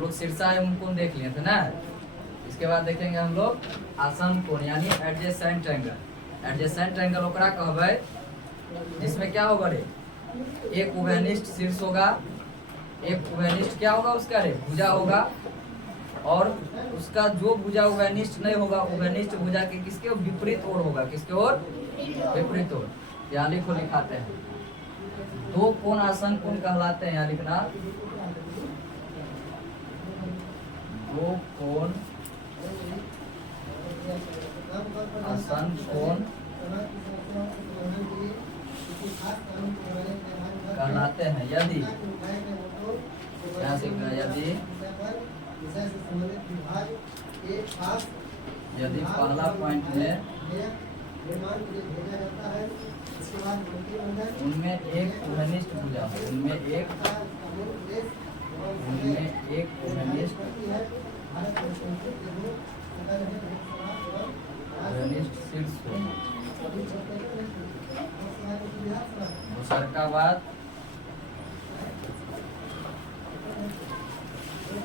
हम लोग शीर्षा एवं कोण देख लिए थे ना। इसके बाद देखेंगे हम लोग आसन कोण यानी एडजेसेंट एंगल। एडजेसेंट एंगल ओकरा कहबै जिसमें क्या होगा रे, एक उभयनिष्ठ शीर्ष होगा, एक उभयनिष्ठ क्या होगा उसका रे, भुजा होगा, और उसका जो भुजा उभयनिष्ठ नहीं होगा, उभयनिष्ठ भुजा के किसके ओर विपरीत ओर होगा, किसके ओर विपरीत ओर। यहाँ लिखो, लिखाते हैं दो कोण आसन कोण कहलाते हैं। यहाँ लिखना दो कोण आसन कोण कहलाते हैं यदि, यहाँ से यदि पहला पॉइंट में उनमें एक उभयनिष्ठ भुजा हो, उनमें एक उभयनिष्ठ शीर्ष हो। दूसर का बाद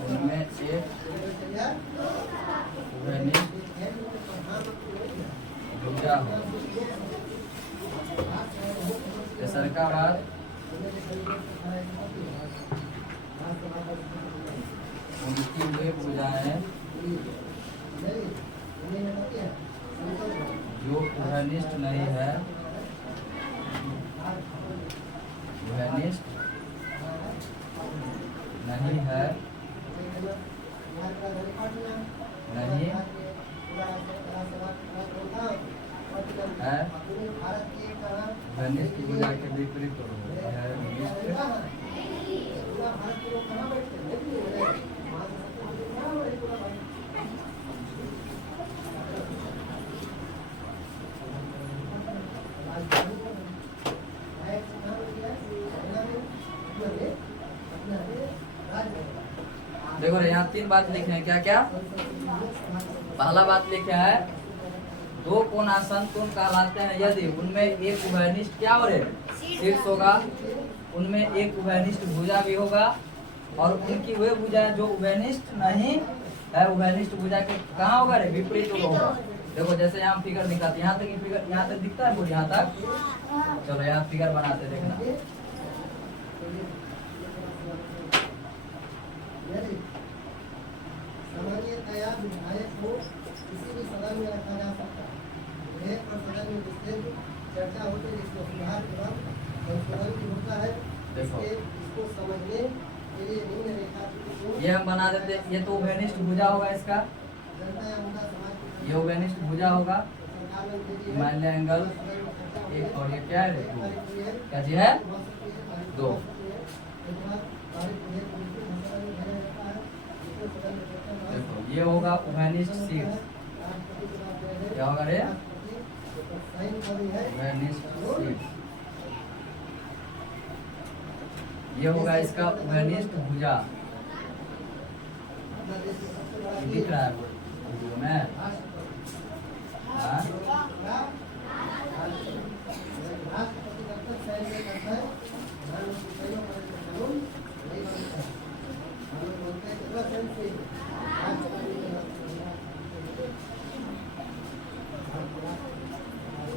उनमें एक उभयनिष्ठ भुजा हो। तेसर का बाद उनकी वे भुजाएं जो उभयनिष्ठ नहीं है, उभयनिष्ठ नहीं है, नहीं है उभयनिष्ठ भुजा के विपरीत देखो यहाँ तीन बात लिखे हैं। क्या क्या? पहला बात लिखे है दो कोण आसन कोण कहलाते हैं यदि उनमें एक उभयनिष्ठ क्या हो रहे शीर्ष होगा, उनमें एक उभयनिष्ठ भुजा भी होगा, और उनकी वे भुजा जो उभयनिष्ठ नहीं है, उभयनिष्ठ भुजा के कहाँ होगा रे, विपरीत होगा। देखो जैसे यहाँ फिगर दिखाते, यहाँ तक फिगर, यहाँ तक दिखता है, यहाँ तक। चलो यहाँ फिगर बनाते देखना। सामान्यतया विधायक को किसी भी सदन में रखा जा सकता है। विधेयक पर सदन में विस्तृत चर्चा होती है, जिसको सुधार एवं संशोधन की होता है। इसको समझने के लिए निम्न रेखा ये हम बना देते। ये तो उभयनिष्ठ भुजा होगा इसका, जनता या मुद्दा समाज, ये उभयनिष्ठ भुजा होगा, मान्य एंगल एक, और ये क्या है क्या जी है दो। देखो ये होगा उभयनिष्ठ शीर्ष, क्या होगा रे, उभयनिष्ठ शीर्ष। ये होगा इसका उभयनिष्ठ भुजा, दिख रहा है वीडियो में।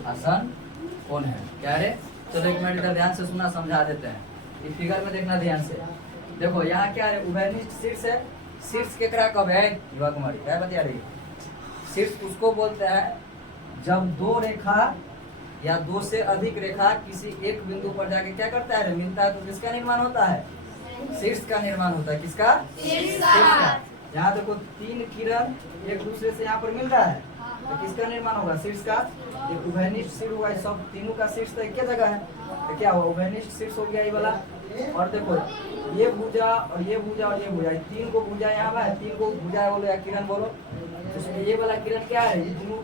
आसन कौन है क्या रे? चलो एक मिनट इधर ध्यान से सुना, समझा देते हैं। ये फिगर में देखना ध्यान से। देखो यहाँ क्या है, उभयनिष्ठ शीर्ष है। शीर्ष केकरा कब है युवा कुमारी, क्या बता रही? शीर्ष उसको बोलते हैं जब दो रेखा या दो से अधिक रेखा किसी एक बिंदु पर जाके क्या करता है, मिलता है, तो किसका निर्माण होता है, शीर्ष का निर्माण होता है। किसका? शीर्ष का। यहाँ देखो तीन किरण एक दूसरे से यहाँ पर मिल रहा है, तो किसका निर्माण होगा, शीर्ष का। एक उभयनिष्ठ शीर्ष हुआ, सब तीनों का शीर्ष तो एक जगह है, तो क्या हुआ, उभयनिष्ठ शीर्ष हो गया ये वाला। और देखो ये भुजा और ये भुजा और ये भुजा, तीन को भुजा यहाँ है, तीन को भुजा बोलो या किरण बोलो, इसमें ये वाला किरण क्या है, ये तीनों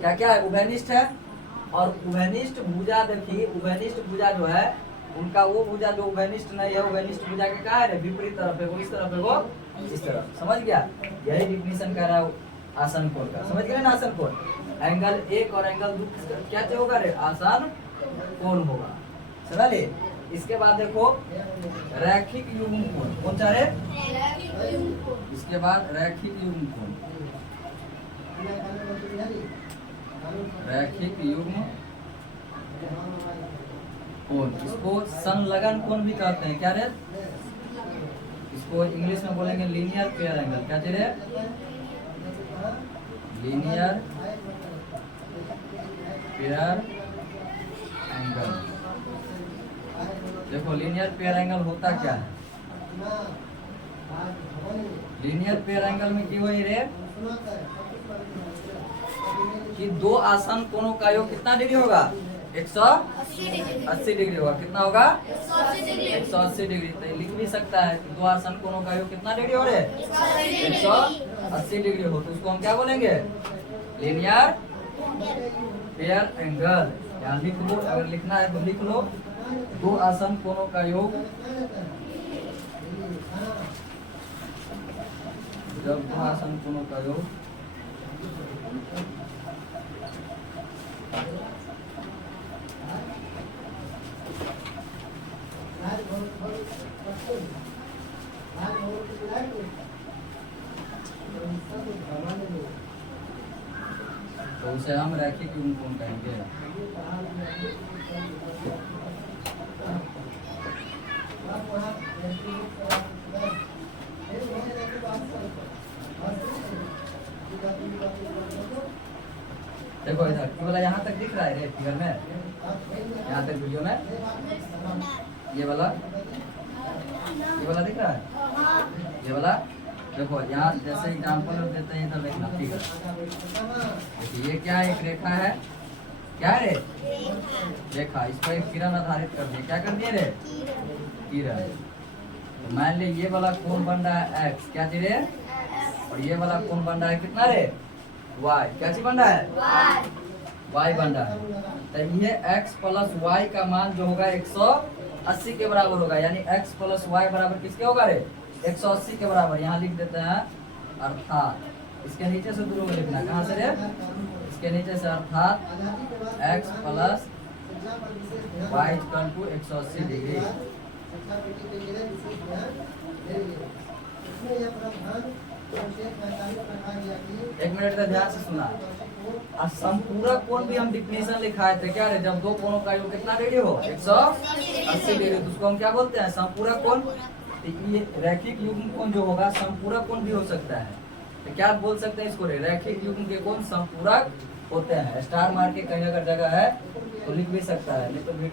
क्या क्या है, उभयनिष्ठ है। और उभयनिष्ठ भुजा देखिए, उभयनिष्ठ भुजा जो है उनका वो भुजा जो उभयनिष्ठ नहीं है, उभयनिष्ठ भुजा के क्या है, विपरीत तरफ है, वो इस तरफ है, वो इस तरफ। समझ गया? यही डिफिनेशन कर रहा है आसन कोण का। समझ गए ना? आसन कोण एंगल एक और एंगल दो क्या होगा रे, आसन कोण होगा। समझ ले? इसके बाद देखो रैखिक युग्म कोण, कौन सा रे? इसके बाद रैखिक युग्म कोण, रैखिक युग्म कोण, इसको संलग्न कोण भी कहते हैं। क्या रे? इसको इंग्लिश में बोलेंगे लीनियर पेयर एंगल। क्या चीज है? Linear pair angle. देखो लीनियर पेयर एंगल होता क्या है? लीनियर पेयर एंगल में की हुई रे कि दो आसन कोणों का योग कितना डिग्री होगा? 180 डिग्री होगा। कितना होगा? 180 डिग्री। तो लिख भी सकता है कि दो आसन कोणों का योग कितना डिग्री हो रहे? 180 डिग्री हो। तो उसको हम क्या बोलेंगे? Linear pair angle. यहाँ लिख लो, अगर लिखना है तो लिख लो, दो आसन कोणों का योग जब दो आसन कोणों का योग तो उसे हम रैखिक युग्म कोण कहेंगे। देखो इधर केवल यहाँ तक दिख रहा है रे फिगर में, यहाँ तक वीडियो में ये वाला दिख रहा है, ये वाला। देखो यहाँ जैसे एग्जाम्पल देते हैं इधर देखना फिगर। देखिए ये क्या एक रेखा है, क्या है रे? रेखा। इस पर एक किरण आधारित कर दिए। क्या कर दिए रे? किरण। तो मान ली ये वाला कोण बन रहा है x, क्या चीज रे? और ये वाला कोण बन रहा है कितना रे? y। क्या चीज बन रहा है? y बन रहा है। तो ये x प्लस y का मान जो होगा 180 के बराबर होगा। यानी x प्लस y बराबर किसके होगा रे? 180 के बराबर। यहाँ लिख देते हैं अर्थात। इसके नीचे से दूर लिखना, कहाँ से रे? इसके नीचे से अर्थात x plus y equal to 180 degree. एक मिनट का ध्यान से सुना। अब संपूरक कोण भी हम डिफिनेशन लिखाए थे। क्या रे? जब दो कोणों का योग कितना डिग्री हो? 180 डिग्री। तो उसको हम क्या बोलते हैं? संपूरक कोण। ये रैखिक युग्म कोण जो होगा संपूरक कोण भी हो सकता है। तो क्या बोल सकते हैं इसको? रैखिक युग्म के कोण संपूरक होते हैं। स्टार मार के कहीं अगर जगह है तो लिख भी सकता है, नहीं तो भी